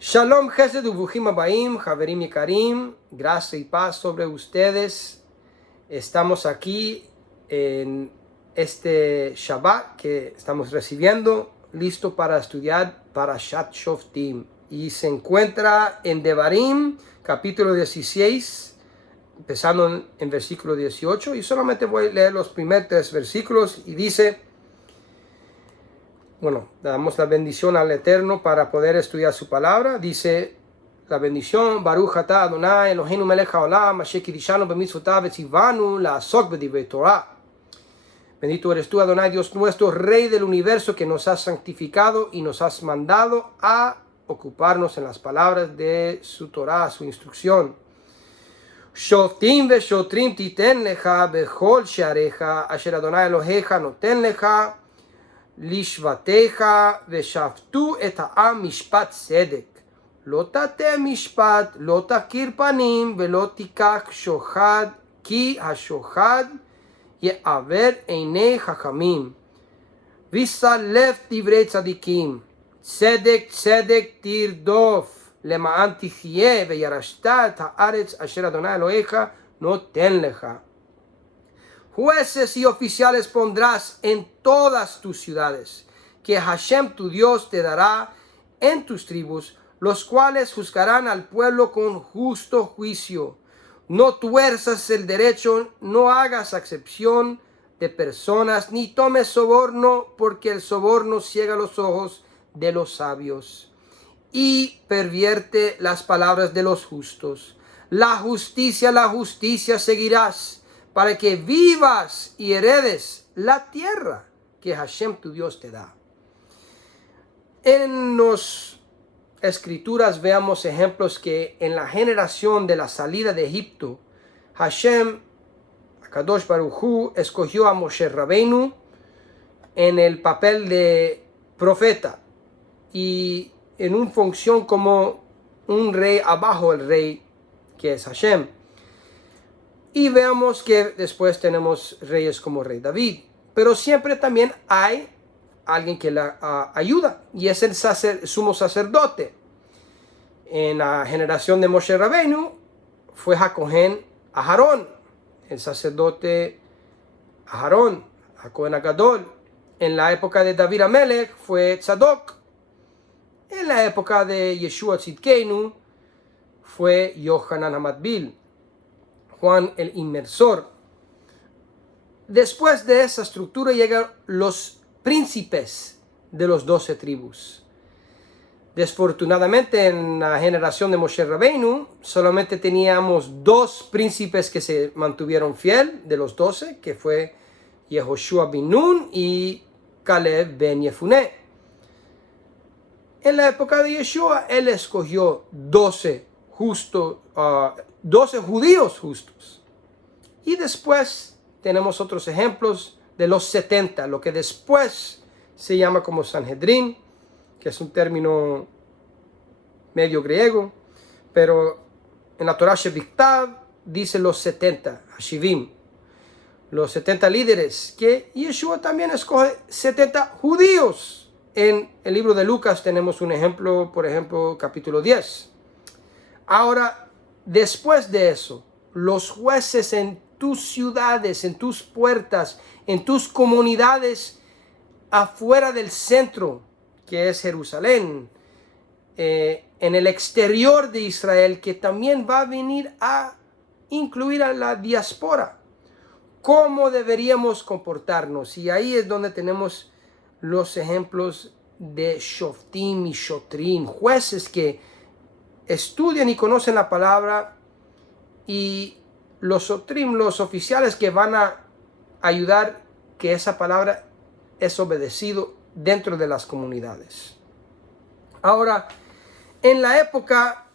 Shalom, Chesed Uvuchim Abaim, Haverim Yekarim, gracia y paz sobre ustedes. Estamos aquí en este Shabbat que estamos recibiendo, listo para estudiar Parashat Shoftim. Y se encuentra en Devarim, capítulo 16, empezando en versículo 18. Y solamente voy a leer los primeros 3 versículos y dice... Bueno, damos la bendición al Eterno para poder estudiar su palabra. Dice la bendición, Baruch atah Adonai Eloheinu melech haolam, asher kidishanu b'mitzvotav v'tzivanu la'asok b'divrei Torah. Bendito eres tú, Adonai, Dios nuestro, Rey del universo, que nos has santificado y nos has mandado a ocuparnos en las palabras de su Torah, su instrucción. Shoftim ve'shotrim titen lecha bechol she'arecha, asher Adonai Elohecha noten lecha, Lishvateja ושפטו את העם משפט צדק. לא תטה משפט, לא תכיר פנים ולא תיקח שוחד, כי השוחד יעוור עיני חכמים. וסלף דברי צדיקים. צדק צדק תרדוף, למען תחיה וירשת את הארץ אשר אדוני אלוהיך נותן לך. Jueces y oficiales pondrás en todas tus ciudades, que Hashem tu Dios te dará en tus tribus, los cuales juzgarán al pueblo con justo juicio. No tuerzas el derecho, no hagas acepción de personas, ni tomes soborno, porque el soborno ciega los ojos de los sabios y pervierte las palabras de los justos. La justicia seguirás, para que vivas y heredes la tierra que Hashem tu Dios te da. En las escrituras veamos ejemplos que en la generación de la salida de Egipto, Hashem, Kadosh Baruj Hu, escogió a Moshe Rabbeinu en el papel de profeta y en una función como un rey abajo del rey que es Hashem. Y veamos que después tenemos reyes como rey David. Pero siempre también hay alguien que la ayuda. Y es el sumo sacerdote. En la generación de Moshe Rabbeinu fue Jacohen Aharón. El sacerdote Aharón, Jacohen Agadol. En la época de David Amelech fue Tzadok. En la época de Yeshua Tzidkeinu fue Yohanan Hamatbil. Juan el Inmersor. Después de esa estructura llegan los príncipes de los 12 tribus. Desfortunadamente en la generación de Moshe Rabbeinu solamente teníamos 2 príncipes que se mantuvieron fiel de los 12, que fue Yehoshua bin Nun y Caleb ben Yefuné. En la época de Yeshua él escogió 12 judíos justos. Y después tenemos otros ejemplos de los 70, lo que después se llama como Sanhedrin, que es un término medio griego, pero en la Torah Sheviktav dice los 70, Hashivim, los 70 líderes, que Yeshua también escoge 70 judíos. En el libro de Lucas tenemos un ejemplo, por ejemplo, capítulo 10. Ahora, después de eso, los jueces en tus ciudades, en tus puertas, en tus comunidades, afuera del centro, que es Jerusalén, en el exterior de Israel, que también va a venir a incluir a la diáspora. ¿Cómo deberíamos comportarnos? Y ahí es donde tenemos los ejemplos de Shoftim y Shotrim, jueces que estudian y conocen la palabra, y los Shotrim, los oficiales que van a ayudar que esa palabra es obedecido dentro de las comunidades. Ahora, en la época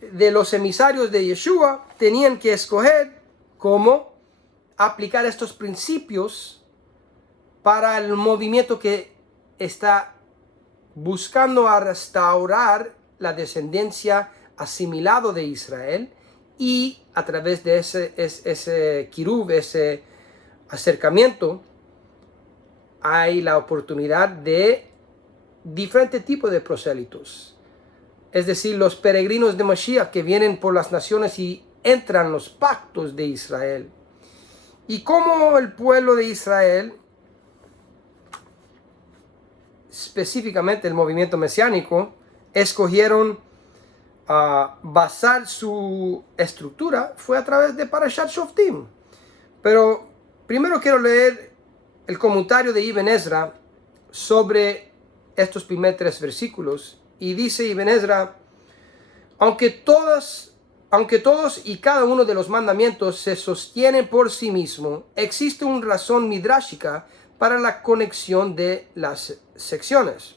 de los emisarios de Yeshua, tenían que escoger cómo aplicar estos principios para el movimiento que está buscando a restaurar la descendencia asimilado de Israel, y a través de ese kirub, ese acercamiento, hay la oportunidad de diferentes tipos de prosélitos. es decir, los peregrinos de Mashiach que vienen por las naciones y entran los pactos de Israel. Y cómo el pueblo de Israel, específicamente el movimiento mesiánico, escogieron basar su estructura fue a través de Parashat Shoftim. Pero primero quiero leer el comentario de Ibn Ezra sobre estos primeros 3 versículos. Y dice Ibn Ezra: aunque todos y cada uno de los mandamientos se sostienen por sí mismo, existe una razón midrashica para la conexión de las secciones.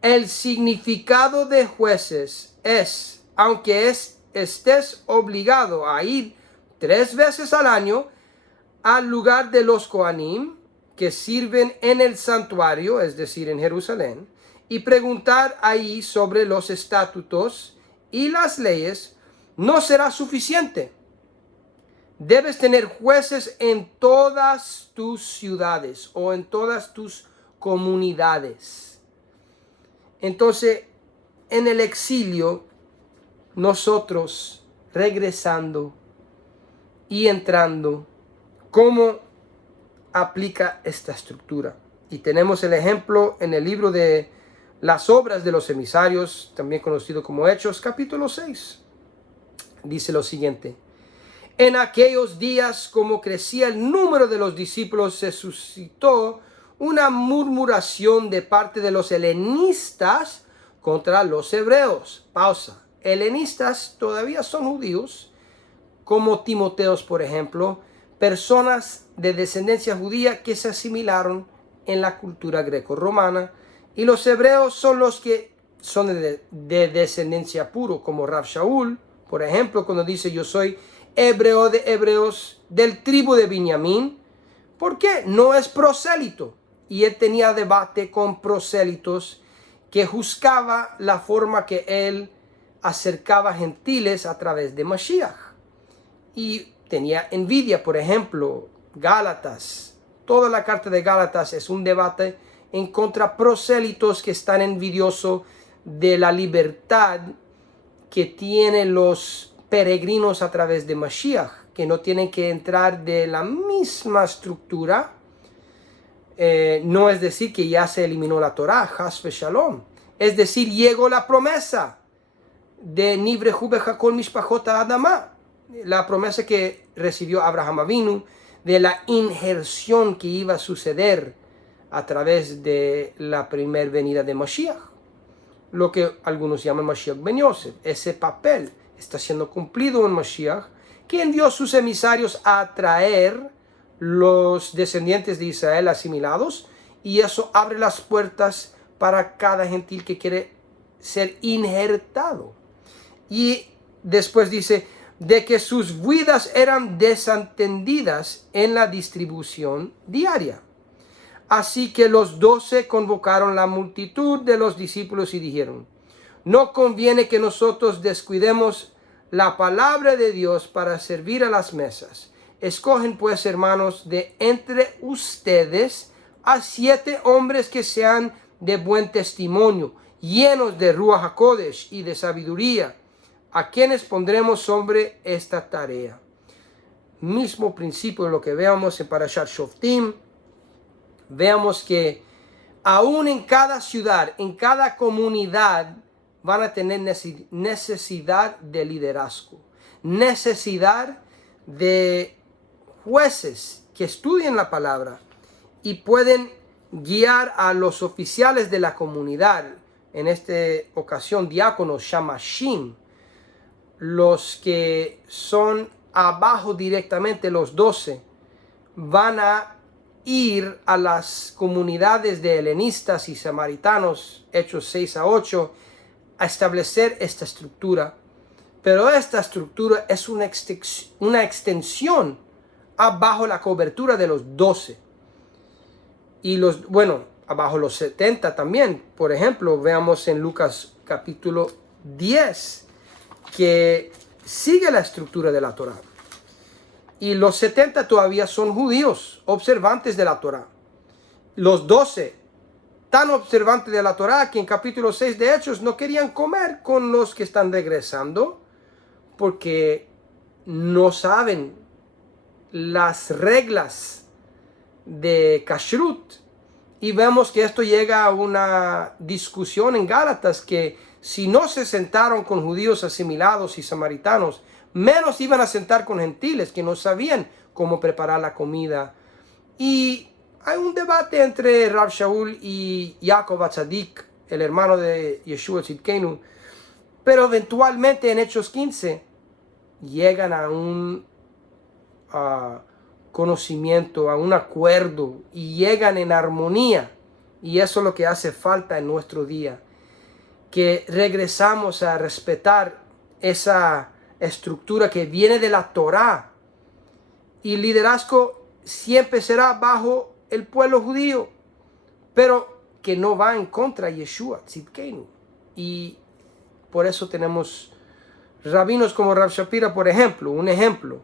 El significado de jueces es, aunque estés obligado a ir 3 veces al año al lugar de los Kohanim que sirven en el santuario, es decir, en Jerusalén, y preguntar ahí sobre los estatutos y las leyes, no será suficiente. Debes tener jueces en todas tus ciudades o en todas tus comunidades. Entonces, en el exilio, nosotros regresando y entrando, ¿cómo aplica esta estructura? Y tenemos el ejemplo en el libro de las obras de los emisarios, también conocido como Hechos, capítulo 6. Dice lo siguiente: en aquellos días, como crecía el número de los discípulos, se suscitó una murmuración de parte de los helenistas contra los hebreos. Pausa. Helenistas todavía son judíos, como Timoteos, por ejemplo, personas de descendencia judía que se asimilaron en la cultura greco-romana, y los hebreos son los que son de descendencia puro, como Rav Shaul, por ejemplo, cuando dice: yo soy hebreo de hebreos, del tribu de Benjamín. ¿Por qué? No es prosélito. Y él tenía debate con prosélitos que juzgaba la forma que él acercaba gentiles a través de Mashiach. Y tenía envidia, por ejemplo, Gálatas. Toda la carta de Gálatas es un debate en contra prosélitos que están envidiosos de la libertad que tienen los peregrinos a través de Mashiach, que no tienen que entrar de la misma estructura. No es decir que ya se eliminó la Torah, Has Shalom. Es decir, llegó la promesa de Nivrehu Bechakol Mishpachot Adama, la promesa que recibió Abraham Avinu de la injerción que iba a suceder a través de la primera venida de Mashiach, lo que algunos llaman Mashiach Ben Yosef. Ese papel está siendo cumplido en Mashiach, que envió sus emisarios a traer los descendientes de Israel asimilados, y eso abre las puertas para cada gentil que quiere ser injertado. Y después dice de que sus vidas eran desentendidas en la distribución diaria. Así que los 12 convocaron la multitud de los discípulos y dijeron: no conviene que nosotros descuidemos la palabra de Dios para servir a las mesas. Escogen pues, hermanos, de entre ustedes a 7 hombres que sean de buen testimonio, llenos de Ruach HaKodesh y de sabiduría, a quienes pondremos sobre esta tarea. Mismo principio de lo que veamos en Parashat Shoftim. Veamos que aún en cada ciudad, en cada comunidad, van a tener necesidad de liderazgo, necesidad de jueces que estudien la palabra y pueden guiar a los oficiales de la comunidad, en esta ocasión diáconos, shamashim, los que son abajo directamente, los 12, van a ir a las comunidades de helenistas y samaritanos, Hechos 6-8, a establecer esta estructura. Pero esta estructura es una extensión abajo la cobertura de los 12. Y abajo los 70 también. Por ejemplo, veamos en Lucas capítulo 10, que sigue la estructura de la Torah. Y los 70 todavía son judíos, observantes de la Torah. Los 12 tan observantes de la Torá que en capítulo 6 de Hechos no querían comer con los que están regresando porque no saben las reglas de Kashrut. Y vemos que esto llega a una discusión en Gálatas que si no se sentaron con judíos asimilados y samaritanos, menos iban a sentar con gentiles que no sabían cómo preparar la comida. Y hay un debate entre Rav Shaul y Yaakov Atzadik, el hermano de Yeshua Tzidkenu, pero eventualmente en Hechos 15 llegan a un conocimiento, a un acuerdo y llegan en armonía. Y eso es lo que hace falta en nuestro día, que regresamos a respetar esa estructura que viene de la Torá. Y el liderazgo siempre será bajo el pueblo judío, pero que no va en contra de Yeshua Tzidkenu. Y por eso tenemos rabinos como Rav Shapira, por ejemplo, un ejemplo,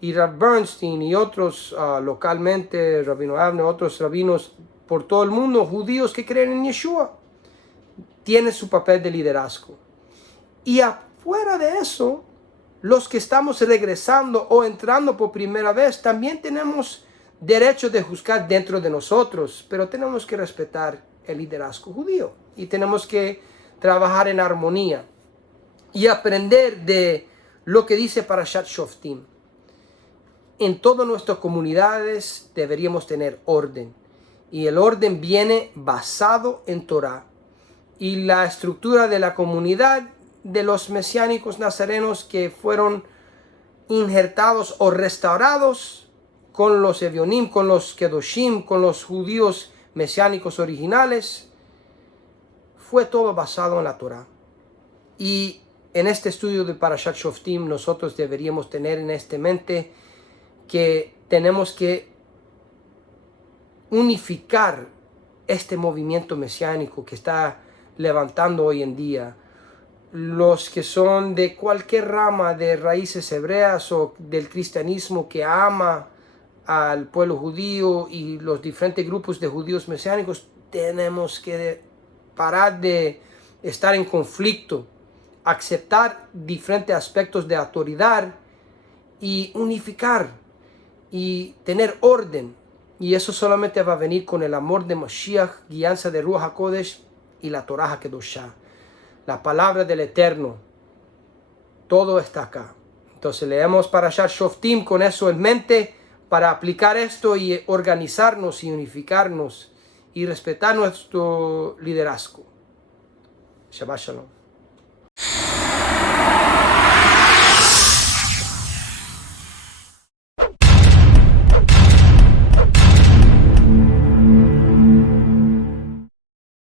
y Rav Bernstein y otros localmente, Rabino Avner, otros rabinos por todo el mundo, judíos que creen en Yeshua, tienen su papel de liderazgo. Y afuera de eso, los que estamos regresando o entrando por primera vez, también tenemos derecho de juzgar dentro de nosotros, pero tenemos que respetar el liderazgo judío y tenemos que trabajar en armonía y aprender de lo que dice Parashat Shoftim. En todas nuestras comunidades deberíamos tener orden, y el orden viene basado en Torah. Y la estructura de la comunidad de los mesiánicos nazarenos que fueron injertados o restaurados con los Evionim, con los Kedoshim, con los judíos mesiánicos originales, fue todo basado en la Torah. Y en este estudio de Parashat Shoftim nosotros deberíamos tener en mente que tenemos que unificar este movimiento mesiánico que está levantando hoy en día. Los que son de cualquier rama de raíces hebreas o del cristianismo que ama al pueblo judío y los diferentes grupos de judíos mesiánicos, tenemos que parar de estar en conflicto, aceptar diferentes aspectos de autoridad y unificar y tener orden. Y eso solamente va a venir con el amor de Mashiach, guianza de Ruach HaKodesh y la Torah HaKedoshah, la palabra del Eterno. Todo está acá. Entonces leemos Parashat Shoftim con eso en mente para aplicar esto y organizarnos y unificarnos y respetar nuestro liderazgo. Shabbat Shalom.